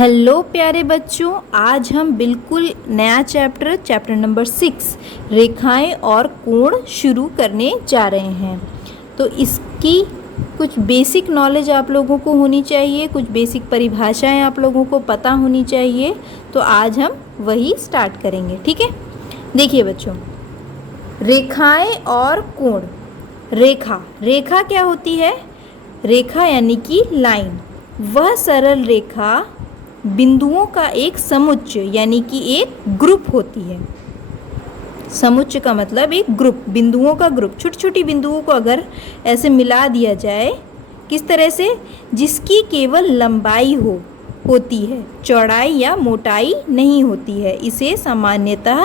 Hello प्यारे बच्चों, आज हम बिल्कुल नया चैप्टर नंबर 6 रेखाएं और कोण शुरू करने जा रहे हैं। तो इसकी कुछ बेसिक नॉलेज आप लोगों को होनी चाहिए, कुछ बेसिक परिभाषाएं आप लोगों को पता होनी चाहिए। तो आज हम वही स्टार्ट करेंगे, ठीक है। देखिए बच्चों, रेखाएं और कोण। रेखा क्या होती है? रेखा यानी कि लाइन, वह सरल रेखा बिंदुओं का एक समुच्चय यानी कि एक ग्रुप होती है। समुच्चय का मतलब एक ग्रुप, बिंदुओं का ग्रुप। छोटी छोटी बिंदुओं को अगर ऐसे मिला दिया जाए, किस तरह से? जिसकी केवल लंबाई होती है, चौड़ाई या मोटाई नहीं होती है। इसे सामान्यतः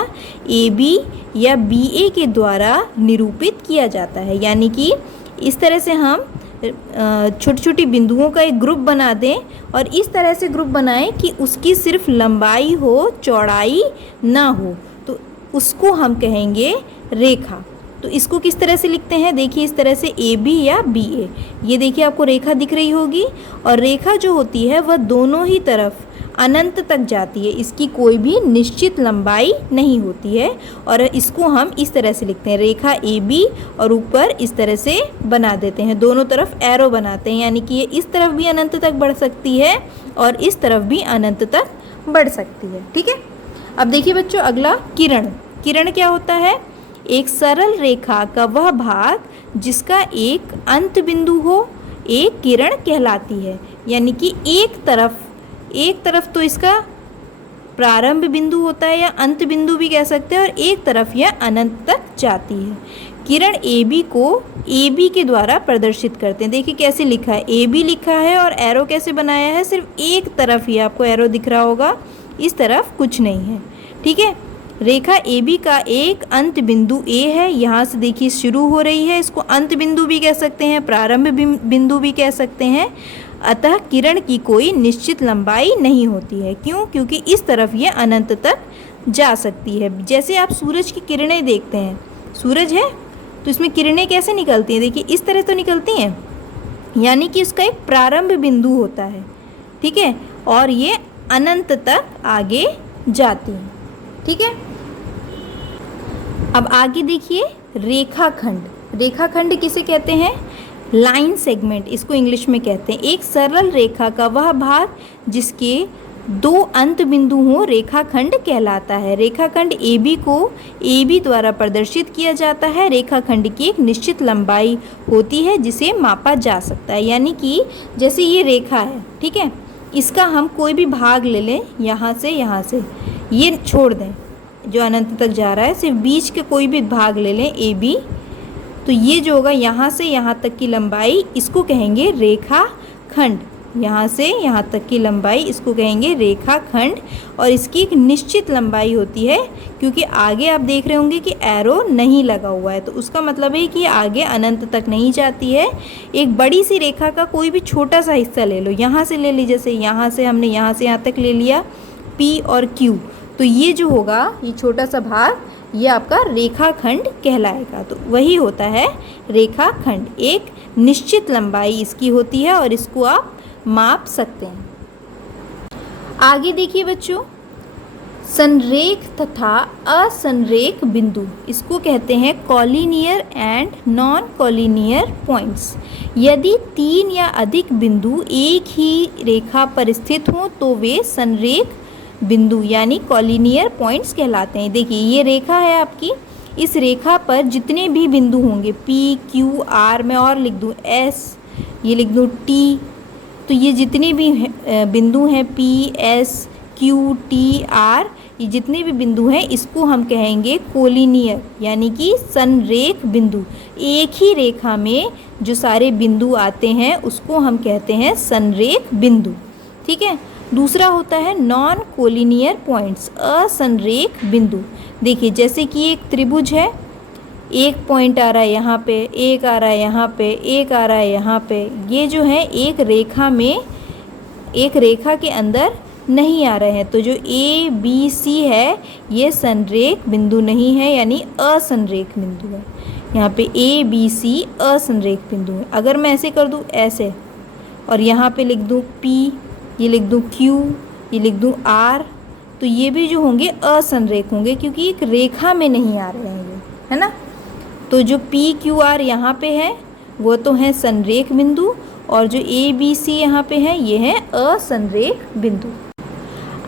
AB या BA के द्वारा निरूपित किया जाता है। यानी कि इस तरह से हम छोटी छोटी बिंदुओं का एक ग्रुप बना दें और इस तरह से ग्रुप बनाएं कि उसकी सिर्फ लंबाई हो, चौड़ाई ना हो, तो उसको हम कहेंगे रेखा। तो इसको किस तरह से लिखते हैं? देखिए, इस तरह से AB या BA। ये देखिए, आपको रेखा दिख रही होगी, और रेखा जो होती है वह दोनों ही तरफ अनंत तक जाती है। इसकी कोई भी निश्चित लंबाई नहीं होती है, और इसको हम इस तरह से लिखते हैं, रेखा AB, और ऊपर इस तरह से बना देते हैं, दोनों तरफ एरो बनाते हैं। यानी कि ये इस तरफ भी अनंत तक बढ़ सकती है और इस तरफ भी अनंत तक बढ़ सकती है, ठीक है। अब देखिए बच्चों, अगला किरण। किरण क्या होता है? एक सरल रेखा का वह भाग जिसका एक अंत बिंदु हो, एक किरण कहलाती है। यानी कि एक तरफ तो इसका प्रारंभ बिंदु होता है या अंत बिंदु भी कह सकते हैं, और एक तरफ यह अनंत तक जाती है। किरण AB को AB के द्वारा प्रदर्शित करते हैं। देखिए कैसे लिखा है, AB लिखा है और एरो कैसे बनाया है, सिर्फ एक तरफ ही आपको एरो दिख रहा होगा, इस तरफ कुछ नहीं है, ठीक है। रेखा AB का एक अंत बिंदु A है, यहाँ से देखिए शुरू हो रही है, इसको अंत बिंदु भी कह सकते हैं, प्रारंभ बिंदु भी कह सकते हैं। अतः किरण की कोई निश्चित लंबाई नहीं होती है। क्यों? क्योंकि इस तरफ ये अनंत तक जा सकती है। जैसे आप सूरज की किरणें देखते हैं, सूरज है तो इसमें किरणें कैसे निकलती हैं? देखिए इस तरह तो निकलती हैं, यानी कि उसका एक प्रारंभ बिंदु होता है, ठीक है, और ये अनंत तक आगे जाती है, ठीक है। अब आगे देखिए, रेखाखंड। रेखाखंड किसे कहते हैं? लाइन सेगमेंट, इसको इंग्लिश में कहते हैं। एक सरल रेखा का वह भाग जिसके दो अंत बिंदु हों रेखाखंड कहलाता है। रेखाखंड AB को AB द्वारा प्रदर्शित किया जाता है। रेखाखंड की एक निश्चित लंबाई होती है जिसे मापा जा सकता है। यानी कि जैसे ये रेखा है, ठीक है, इसका हम कोई भी भाग ले लें, यहाँ से ये छोड़ दें जो अनंत तक जा रहा है, सिर्फ बीच के कोई भी भाग ले लें AB, तो ये जो होगा यहाँ से यहाँ तक की लंबाई, इसको कहेंगे रेखाखंड। यहाँ से यहाँ तक की लंबाई, इसको कहेंगे रेखाखंड। और इसकी एक निश्चित लंबाई होती है, क्योंकि आगे आप देख रहे होंगे कि एरो नहीं लगा हुआ है, तो उसका मतलब है कि आगे अनंत तक नहीं जाती है। एक बड़ी सी रेखा का कोई भी छोटा सा हिस्सा ले लो, यहाँ से ले लीजिए, जैसे यहाँ से हमने यहाँ से यहाँ तक ले लिया P और Q, तो ये जो होगा, ये छोटा सा भाग, ये आपका रेखाखंड कहलाएगा। तो वही होता है रेखाखंड, एक निश्चित लंबाई इसकी होती है और इसको आप माप सकते हैं। आगे देखिए बच्चों, संरेख तथा असंरेख बिंदु, इसको कहते हैं collinear and non collinear points. यदि 3 या अधिक बिंदु एक ही रेखा पर स्थित हों तो वे संरेख बिंदु यानी कॉलिनियर पॉइंट्स कहलाते हैं। देखिए ये रेखा है आपकी, इस रेखा पर जितने भी बिंदु होंगे, P, Q, R, मैं और लिख दूँ S, ये लिख दूँ T, तो ये जितने भी बिंदु हैं P, S, Q, T, R, ये जितने भी बिंदु हैं, इसको हम कहेंगे कोलिनियर यानी कि संरेख बिंदु। एक ही रेखा में जो सारे बिंदु आते हैं उसको हम कहते हैं संरेख बिंदु, ठीक है। दूसरा होता है नॉन कोलिनियर पॉइंट्स, असंरेख बिंदु। देखिए जैसे कि एक त्रिभुज है, एक पॉइंट आ रहा है यहाँ पे, एक आ रहा है यहाँ पे, एक आ रहा है यहाँ पे, ये जो है एक रेखा में, एक रेखा के अंदर नहीं आ रहे हैं, तो जो ABC है ये संरेख बिंदु नहीं है, यानी असंरेख बिंदु है। यहाँ पे ABC असंरेख बिंदु है। अगर मैं ऐसे कर दूँ, ऐसे, और यहाँ पे लिख दूँ P, ये लिख दूँ Q, ये लिख दूँ आर, तो ये भी जो होंगे असंरेख होंगे क्योंकि एक रेखा में नहीं आ रहे हैं ये, है ना। तो जो पी क्यू आर यहाँ पे है वो तो है संरेख बिंदु, और जो ए बी सी यहाँ पे है ये है असंरेख बिंदु।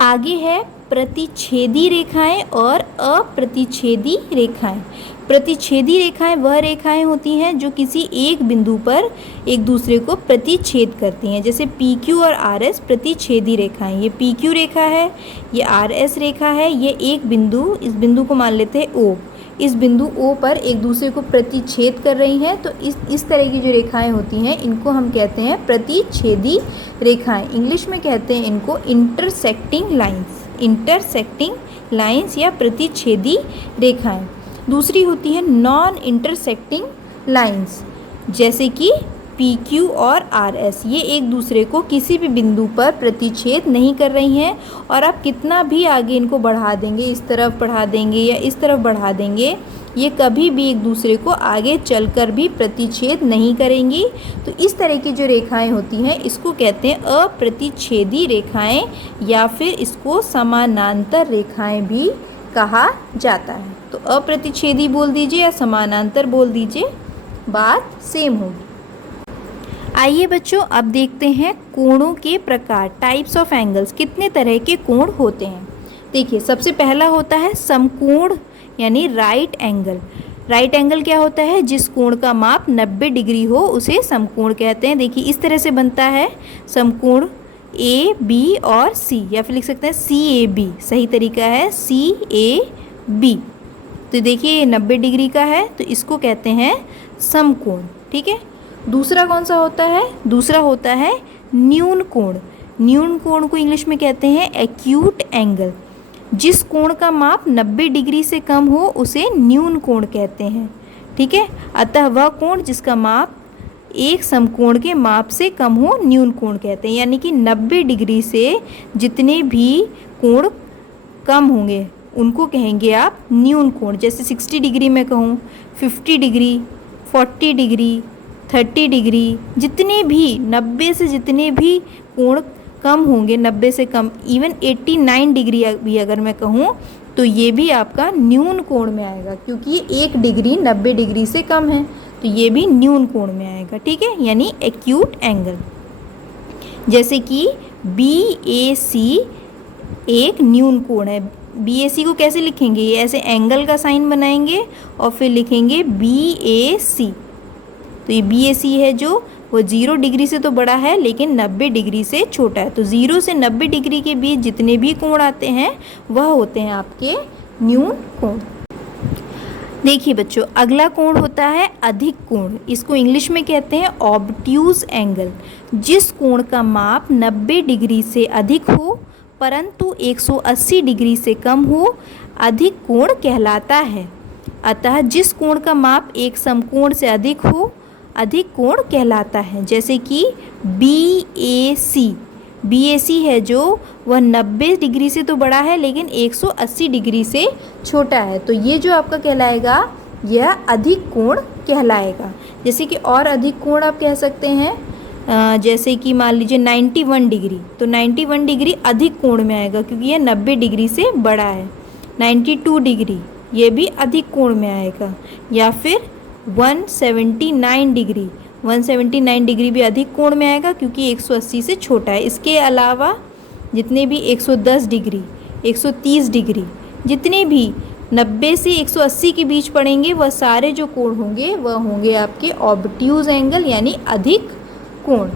आगे है प्रतिच्छेदी रेखाएं और अप्रतिच्छेदी रेखाएं। प्रतिच्छेदी रेखाएं वह रेखाएं होती हैं जो किसी एक बिंदु पर एक दूसरे को प्रतिच्छेद करती हैं, जैसे पी क्यू और आर एस प्रतिच्छेदी रेखाएं। ये पी क्यू रेखा है, ये आर एस रेखा है, ये एक बिंदु, इस बिंदु को मान लेते हैं ओ, इस बिंदु ओ पर एक दूसरे को प्रतिच्छेद कर रही हैं। तो इस तरह की जो रेखाएं होती हैं इनको हम कहते हैं प्रतिच्छेदी रेखाएं। इंग्लिश में कहते हैं इनको इंटरसेक्टिंग लाइंस, इंटरसेक्टिंग लाइंस या प्रतिच्छेदी रेखाएं। दूसरी होती है नॉन इंटरसेक्टिंग लाइंस, जैसे कि पी क्यू और आर एस, ये एक दूसरे को किसी भी बिंदु पर प्रतिच्छेद नहीं कर रही हैं, और आप कितना भी आगे इनको बढ़ा देंगे, इस तरफ बढ़ा देंगे या इस तरफ बढ़ा देंगे, ये कभी भी एक दूसरे को आगे चलकर भी प्रतिच्छेद नहीं करेंगी। तो इस तरह की जो रेखाएं होती हैं इसको कहते हैं अप्रतिच्छेदी रेखाएं, या फिर इसको समानांतर रेखाएं भी कहा जाता है। तो अप्रतिच्छेदी बोल दीजिए या समानांतर बोल दीजिए, बात सेम होगी। आइए बच्चों अब देखते हैं कोणों के प्रकार, टाइप्स ऑफ एंगल्स, कितने तरह के कोण होते हैं। देखिए सबसे पहला होता है समकोण यानी राइट एंगल। राइट एंगल क्या होता है, जिस कोण का माप 90 डिग्री हो उसे समकोण कहते हैं। देखिए इस तरह से बनता है समकोण ए बी और सी, या फिर लिख सकते हैं सी ए बी, सही तरीका है सी ए बी। तो देखिए ये 90 डिग्री का है तो इसको कहते हैं समकोण, ठीक है। दूसरा कौन सा होता है, दूसरा होता है न्यून कोण। न्यून कोण को इंग्लिश में कहते हैं एक्यूट एंगल। जिस कोण का माप 90 डिग्री से कम हो उसे न्यून कोण कहते हैं, ठीक है। अतः वह कोण जिसका माप एक समकोण के माप से कम हो न्यून कोण कहते हैं, यानी कि 90 डिग्री से जितने भी कोण कम होंगे उनको कहेंगे आप न्यून कोण। जैसे 60 डिग्री में कहूँ, 50 डिग्री, 40 डिग्री, 30 डिग्री, जितने भी 90 से जितने भी कोण कम होंगे, 90 से कम, इवन 89 डिग्री भी अगर मैं कहूँ तो ये भी आपका न्यून कोण में आएगा, क्योंकि ये 1 डिग्री 90 डिग्री से कम है तो ये भी न्यून कोण में आएगा, ठीक है, यानी एक्यूट एंगल। जैसे कि BAC एक न्यून कोण है। BAC को कैसे लिखेंगे, ये ऐसे एंगल का साइन बनाएंगे और फिर लिखेंगे BAC। तो ये BAC है जो वो 0 डिग्री से तो बड़ा है लेकिन 90 डिग्री से छोटा है। तो 0 से 90 डिग्री के बीच जितने भी कोण आते हैं वह होते हैं आपके न्यून कोण। देखिए बच्चों अगला कोण होता है अधिक कोण। इसको इंग्लिश में कहते हैं ऑब्ट्यूज एंगल। जिस कोण का माप 90 डिग्री से अधिक हो परंतु 180 डिग्री से कम हो, अधिक कोण कहलाता है। अतः जिस कोण का माप एक समकोण से अधिक हो अधिक कोण कहलाता है। जैसे कि BAC है जो वह 90 डिग्री से तो बड़ा है लेकिन 180 डिग्री से छोटा है, तो ये जो आपका कहलाएगा यह अधिक कोण कहलाएगा। जैसे कि और अधिक कोण आप कह सकते हैं, जैसे कि मान लीजिए 91 डिग्री, तो 91 डिग्री अधिक कोण में आएगा क्योंकि यह 90 डिग्री से बड़ा है। 92 डिग्री ये भी अधिक कोण में आएगा, या फिर 179 डिग्री, 179 डिग्री भी अधिक कोण में आएगा क्योंकि 180 से छोटा है। इसके अलावा जितने भी 110 डिग्री, 130 डिग्री, जितने भी 90 से 180 के बीच पड़ेंगे वह सारे जो कोण होंगे वह होंगे आपके ऑब्ट्यूज एंगल यानी अधिक कोण।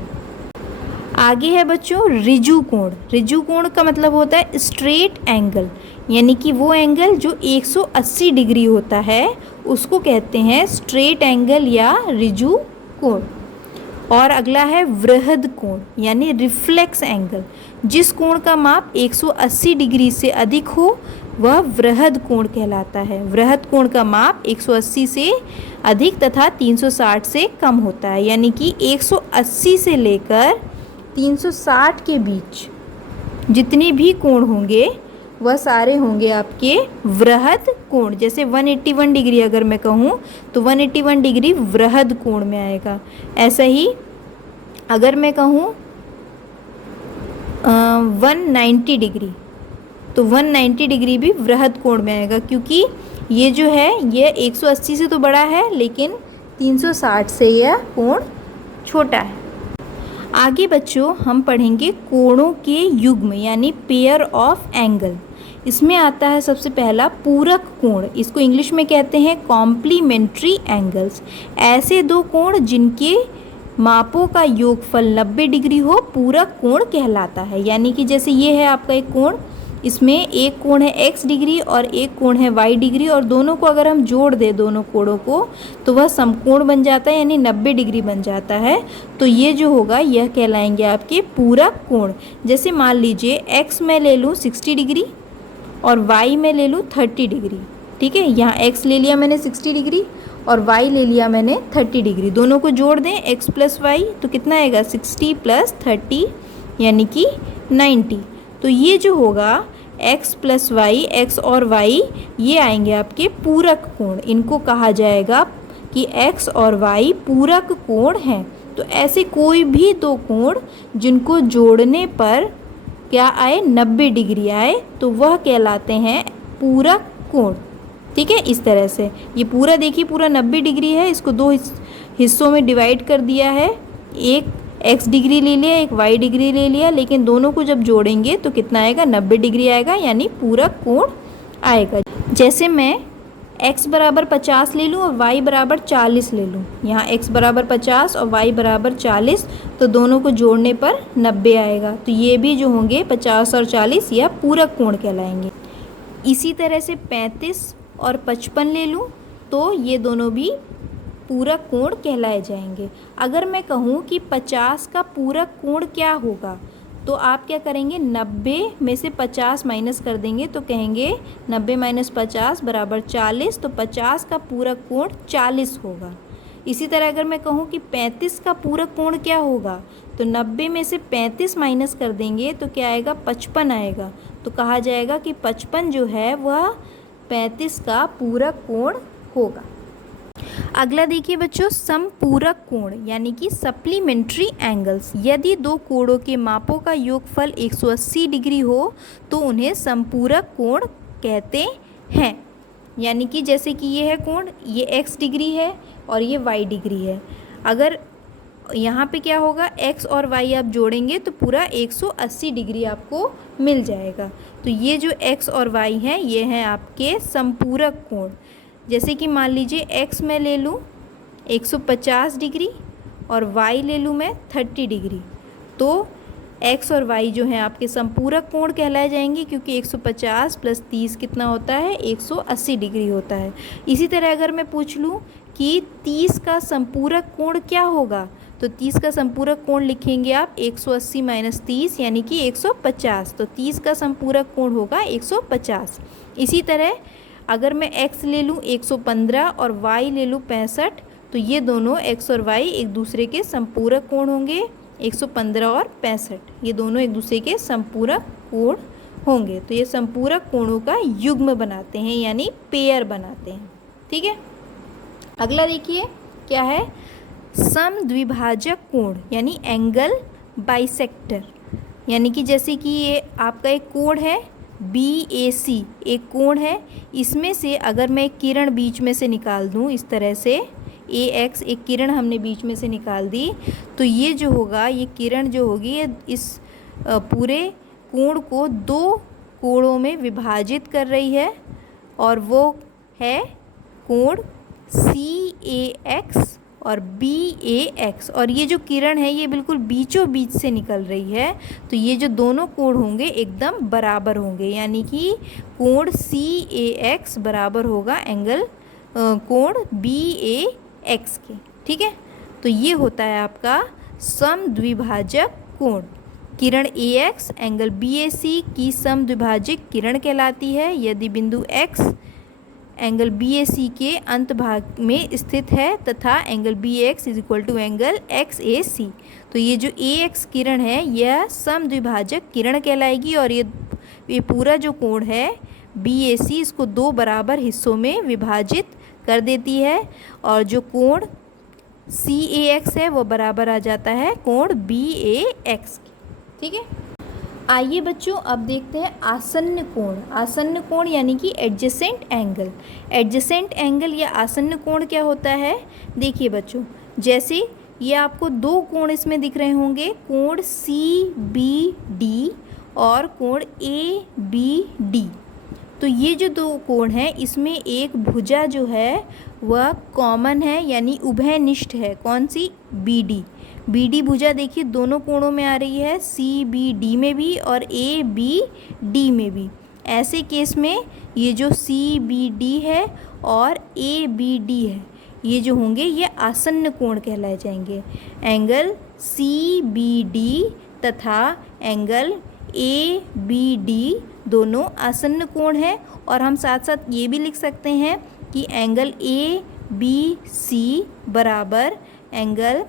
आगे है बच्चों ऋजु कोण। ऋजु कोण का मतलब होता है स्ट्रेट एंगल, यानी कि वो एंगल जो 180 डिग्री होता है उसको कहते हैं स्ट्रेट एंगल या ऋजु कोण। और अगला है वृहद कोण यानी रिफ्लेक्स एंगल। जिस कोण का माप 180 डिग्री से अधिक हो वह वृहद कोण कहलाता है। वृहद कोण का माप 180 से अधिक तथा 360 से कम होता है, यानी कि 180 से लेकर 360 के बीच जितने भी कोण होंगे वह सारे होंगे आपके वृहद कोण। जैसे 181 डिग्री अगर मैं कहूँ तो 181 डिग्री वृहद कोण में आएगा। ऐसा ही अगर मैं कहूँ 190 डिग्री। तो 190 डिग्री भी वृहद कोण में आएगा, क्योंकि ये जो है ये 180 से तो बड़ा है, लेकिन 360 से यह कोण छोटा है। आगे बच्चों हम पढ़ेंगे कोणों के युग्म यानी पेयर ऑफ एंगल। इसमें आता है सबसे पहला पूरक कोण, इसको इंग्लिश में कहते हैं कॉम्प्लीमेंट्री एंगल्स। ऐसे दो कोण जिनके मापों का योगफल 90 डिग्री हो पूरक कोण कहलाता है। यानी कि जैसे ये है आपका एक कोण, इसमें एक कोण है x डिग्री और एक कोण है y डिग्री, और दोनों को अगर हम जोड़ दें दोनों कोणों को तो वह समकोण बन जाता है, यानी 90 डिग्री बन जाता है। तो ये जो होगा यह कहलाएंगे आपके पूरक कोण। जैसे मान लीजिए x में ले लूँ 60 डिग्री और y में ले लूँ 30 डिग्री। ठीक है, यहाँ x ले लिया मैंने 60 डिग्री और y ले लिया मैंने 30 डिग्री। दोनों को जोड़ दें x प्लस वाई तो कितना आएगा 60 प्लस 30 यानी कि 90। तो ये जो होगा x प्लस वाई, x और y ये आएंगे आपके पूरक कोण। इनको कहा जाएगा कि x और y पूरक कोण हैं। तो ऐसे कोई भी दो कोण जिनको जोड़ने पर क्या आए 90 डिग्री आए तो वह कहलाते हैं पूरक कोण। ठीक है, इस तरह से ये पूरा देखिए पूरा 90 डिग्री है, इसको दो हिस्सों में डिवाइड कर दिया है। एक x डिग्री ले लिया, एक y डिग्री ले लिया, लेकिन दोनों को जब जोड़ेंगे तो कितना आएगा 90 डिग्री आएगा, यानी पूरक कोण आएगा। जैसे मैं x बराबर 50 ले लूँ और y बराबर 40 ले लूँ, यहाँ x बराबर 50 और y बराबर 40, तो दोनों को जोड़ने पर 90 आएगा। तो ये भी जो होंगे 50 और 40 यह पूरक कोण कहलाएंगे। इसी तरह से 35 और 55 ले लूँ तो ये दोनों भी पूरक कोण कहलाए जाएंगे। अगर मैं कहूँ कि 50 का पूरक कोण क्या होगा तो आप क्या करेंगे 90 में से 50 माइनस कर देंगे, तो कहेंगे 90 माइनस 50 बराबर 40, तो 50 का पूरक कोण 40 होगा। इसी तरह अगर मैं कहूँ कि 35 का पूरक कोण क्या होगा तो 90 में से 35 माइनस कर देंगे तो क्या आएगा 55 आएगा। तो कहा जाएगा कि 55 जो है वह 35 का पूरक कोण होगा। अगला देखिए बच्चों समपूरक कोण यानी कि सप्लीमेंट्री एंगल्स। यदि दो कोणों के मापों का योगफल 180 डिग्री हो तो उन्हें समपूरक कोण कहते हैं। यानी कि जैसे कि ये है कोण, ये x डिग्री है और ये y डिग्री है। अगर यहाँ पे क्या होगा x और y आप जोड़ेंगे तो पूरा 180 डिग्री आपको मिल जाएगा। तो ये जो x और y हैं ये हैं आपके समपूरक कोण। जैसे कि मान लीजिए x मैं ले लूँ 150 डिग्री और y ले लूँ मैं 30 डिग्री, तो x और y जो हैं आपके समपूरक कोण कहलाए जाएंगे, क्योंकि 150 प्लस 30 कितना होता है 180 डिग्री होता है। इसी तरह अगर मैं पूछ लूँ कि 30 का समपूरक कोण क्या होगा तो 30 का समपूरक कोण लिखेंगे आप 180 माइनस 30 यानी कि 150। तो 30 का समपूरक कोण होगा 150। इसी तरह अगर मैं x ले लूँ 115 और y ले लूँ 65, तो ये दोनों x और y एक दूसरे के समपूरक कोण होंगे। 115 और 65 ये दोनों एक दूसरे के समपूरक कोण होंगे। तो ये समपूरक कोणों का युग्म बनाते हैं यानी पेयर बनाते हैं। ठीक है, अगला देखिए क्या है समद्विभाजक कोण यानी एंगल बाइसेक्टर। यानी कि जैसे कि ये आपका एक कोण है BAC, एक कोण है, इसमें से अगर मैं एक किरण बीच में से निकाल दूं इस तरह से AX, एक किरण हमने बीच में से निकाल दी, तो ये जो होगा ये किरण जो होगी ये इस पूरे कोण को दो कोणों में विभाजित कर रही है और वो है कोण CAX और BAX। और ये जो किरण है ये बिल्कुल बीचों बीच से निकल रही है, तो ये जो दोनों कोण होंगे एकदम बराबर होंगे, यानी कि कोण CAX बराबर होगा एंगल कोण BAX के। ठीक है, तो ये होता है आपका समद्विभाजक कोण। किरण AX एंगल BAC की समद्विभाजक किरण कहलाती है यदि बिंदु X एंगल BAC के अंत भाग में स्थित है तथा angle BAX is equal to angle XAC। तो ये जो AX किरण है यह समद्विभाजक किरण कहलाएगी और ये पूरा जो कोण है BAC इसको दो बराबर हिस्सों में विभाजित कर देती है और जो कोण CAX है वो बराबर आ जाता है कोण BAX की। ठीक है, आइए बच्चों अब देखते हैं आसन्न कोण। आसन्न कोण यानी कि एडजेसेंट एंगल। एडजेसेंट एंगल या आसन्न कोण क्या होता है? देखिए बच्चों, जैसे ये आपको दो कोण इसमें दिख रहे होंगे, कोण CBD और कोण ABD। तो ये जो दो कोण हैं इसमें एक भुजा जो है वह कॉमन है यानी उभयनिष्ठ है। कौन सी? BD भुजा देखिए दोनों कोणों में आ रही है, CBD में भी और ABD में भी। ऐसे केस में ये जो CBD है और ABD है ये जो होंगे ये आसन्न कोण कहलाए जाएंगे। एंगल CBD तथा एंगल ABD दोनों आसन्न कोण है। और हम साथ साथ ये भी लिख सकते हैं कि एंगल ABC बराबर एंगल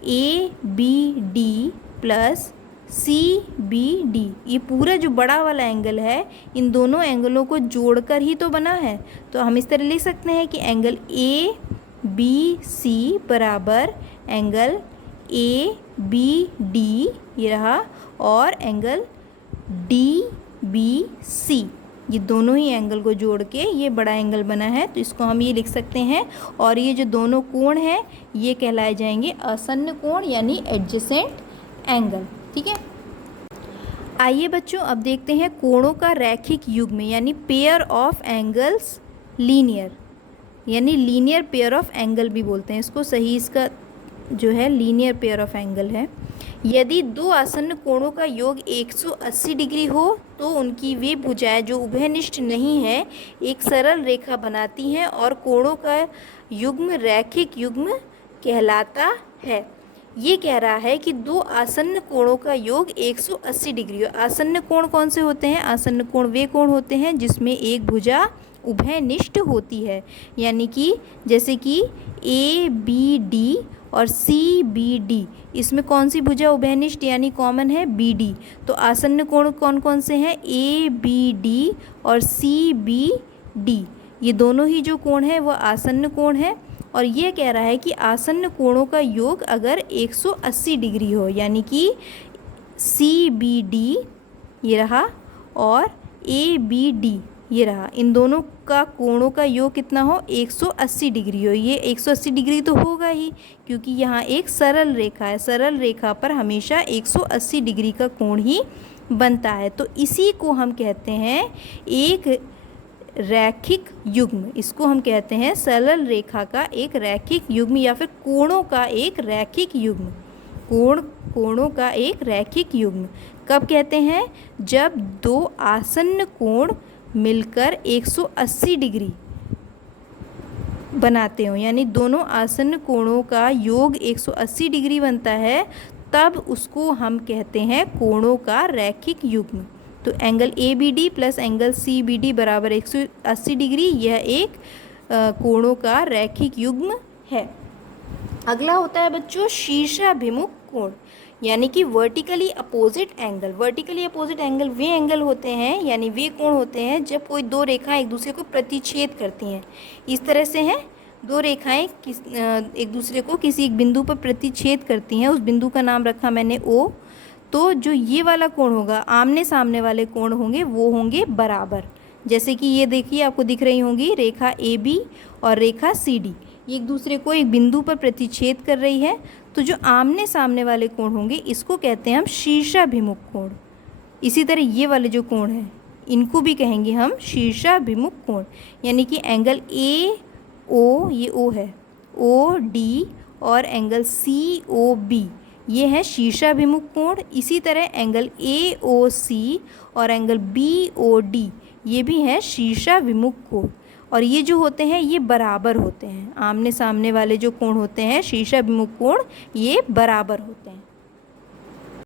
ABD प्लस CBD। ये पूरा जो बड़ा वाला एंगल है इन दोनों एंगलों को जोड़कर ही तो बना है। तो हम इस तरह लिख सकते हैं कि एंगल ABC बराबर एंगल ABD ये रहा और एंगल DBC। ये दोनों ही एंगल को जोड़ के ये बड़ा एंगल बना है, तो इसको हम ये लिख सकते हैं। और ये जो दोनों कोण हैं ये कहलाए जाएंगे आसन्न कोण यानी एडजेसेंट एंगल। ठीक है। आइए बच्चों अब देखते हैं कोणों का रैखिक युग्म यानी पेयर ऑफ एंगल्स लीनियर, यानी लीनियर पेयर ऑफ एंगल भी बोलते हैं इसको। सही इसका जो है लीनियर पेयर ऑफ एंगल है। यदि दो आसन्न कोणों का योग 180 डिग्री हो तो उनकी वे भुजाएं जो उभयनिष्ठ नहीं है एक सरल रेखा बनाती हैं और कोणों का युग्म रैखिक युग्म कहलाता है। ये कह रहा है कि दो आसन्न कोणों का योग 180 डिग्री हो। आसन्न कोण कौन से होते हैं? आसन्न कोण वे कोण होते हैं जिसमें एक भुजा उभयनिष्ठ होती है, यानी कि जैसे कि ABD और CBD, इसमें कौन सी भुजा उभयनिष्ठ यानी कॉमन है? BD। तो आसन्न कोण कौन कौन से हैं? ABD और CBD। ये दोनों ही जो कोण है वो आसन्न कोण है। और ये कह रहा है कि आसन्न कोणों का योग अगर 180 डिग्री हो, यानी कि CBD ये रहा और ABD ये रहा, इन दोनों का कोणों का योग कितना हो? 180 डिग्री हो। ये 180 डिग्री तो होगा ही क्योंकि यहाँ एक सरल रेखा है। सरल रेखा पर हमेशा 180 डिग्री का कोण ही बनता है। तो इसी को हम कहते हैं एक रैखिक युग्म। इसको हम कहते हैं सरल रेखा का एक रैखिक युग्म या फिर कोणों का एक रैखिक युग्म। कोणों का एक रैखिक युग्म कब कहते हैं? जब दो आसन्न कोण मिलकर 180 डिग्री बनाते हो, यानी दोनों आसन्न कोणों का योग 180 डिग्री बनता है, तब उसको हम कहते हैं कोणों का रैखिक युग्म। तो angle ABD plus angle CBD बराबर 180 डिग्री, यह एक कोणों का रैखिक युग्म है। अगला होता है बच्चों शीर्षाभिमुख कोण, यानी कि vertically opposite angle. Vertically opposite angle वे एंगल होते हैं यानी वे कोण होते हैं जब कोई दो रेखाएं एक दूसरे को प्रतिच्छेद करती हैं। इस तरह से हैं, दो रेखाएं एक दूसरे को किसी एक बिंदु पर प्रतिच्छेद करती हैं, उस बिंदु का नाम रखा मैंने O। तो जो ये वाला कोण होगा, आमने सामने वाले कोण होंगे वो होंगे बराबर। जैसे कि ये देखिए आपको दिख रही होंगी रेखा AB और रेखा CD, ये एक दूसरे को एक बिंदु पर प्रतिच्छेद कर रही है। तो जो आमने सामने वाले कोण होंगे इसको कहते हैं हम शीर्षाभिमुख कोण। इसी तरह ये वाले जो कोण हैं इनको भी कहेंगे हम शीर्षाभिमुख कोण, यानी कि एंगल AO, ये O है, OD और एंगल COB ये है शीर्षाभिमुख कोण। इसी तरह एंगल AOC और एंगल BOD ये भी हैं शीर्षाभिमुख कोण। और ये जो होते हैं ये बराबर होते हैं, आमने सामने वाले जो कोण होते हैं शीर्षाभिमुख कोण ये बराबर होते हैं।